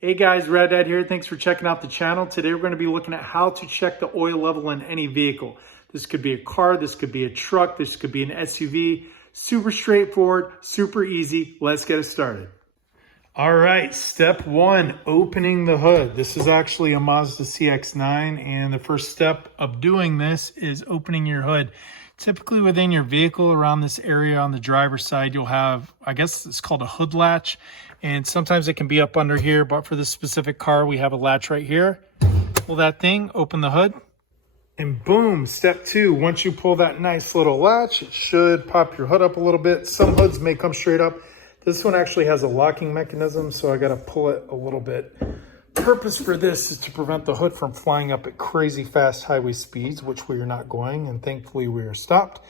Hey guys, Red Dad here. Thanks for checking out the channel. Today we're going to be looking at how to check the oil level in any vehicle. This could be a car, this could be a truck, this could be an SUV. Super straightforward, super easy. Let's get it started. All right, step one, opening the hood. This is actually a Mazda CX9, and the first step of doing this is opening your hood. Typically within your vehicle around this area on the driver's side, you'll have, I guess it's called a hood latch. And sometimes it can be up under here, but for this specific car, we have a latch right here. Pull that thing, open the hood, and boom, step two. Once you pull that nice little latch, it should pop your hood up a little bit. Some hoods may come straight up. This one actually has a locking mechanism, so I gotta pull it a little bit. Purpose for this is to prevent the hood from flying up at crazy fast highway speeds, which we are not going, and thankfully we are stopped.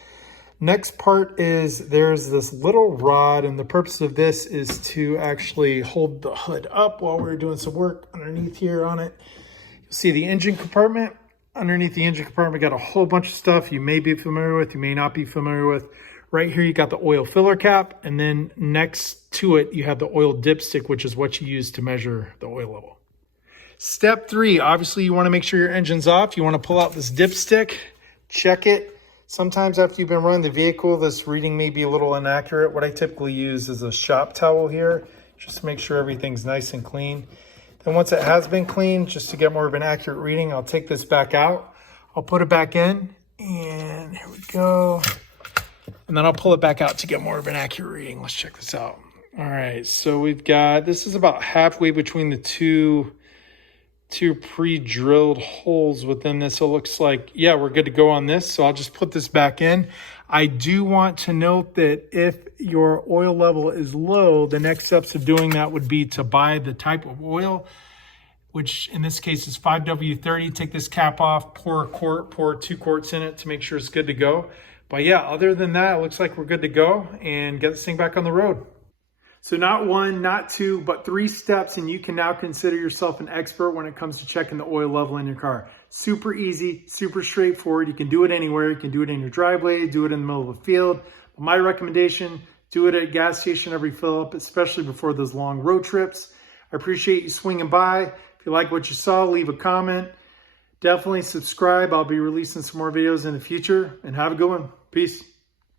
Next part is there's this little rod, and the purpose of this is to actually hold the hood up while we're doing some work underneath here on it. You'll see the engine compartment. Underneath the engine compartment, got a whole bunch of stuff you may be familiar with, you may not be familiar with. Right here, you got the oil filler cap, and then next to it, you have the oil dipstick, which is what you use to measure the oil level. Step three, obviously you want to make sure your engine's off. You want to pull out this dipstick, check it. Sometimes after you've been running the vehicle, this reading may be a little inaccurate. What I typically use is a shop towel here, just to make sure everything's nice and clean. Then once it has been cleaned, just to get more of an accurate reading, I'll take this back out. I'll put it back in, and here we go. And then I'll pull it back out to get more of an accurate reading. Let's check this out. All right, so we've got, this is about halfway between the two pre-drilled holes within this. So it looks like, yeah, we're good to go on this. So I'll just put this back in. I do want to note that if your oil level is low, the next steps of doing that would be to buy the type of oil, which in this case is 5W30. Take this cap off, pour a quart, pour 2 quarts in it to make sure it's good to go. But yeah, other than that, it looks like we're good to go and get this thing back on the road. So not one, not two, but 3 steps, and you can now consider yourself an expert when it comes to checking the oil level in your car. Super easy, super straightforward. You can do it anywhere. You can do it in your driveway, do it in the middle of the field. But my recommendation, do it at a gas station every fill up, especially before those long road trips. I appreciate you swinging by. If you like what you saw, leave a comment. Definitely subscribe. I'll be releasing some more videos in the future, and have a good one. Peace.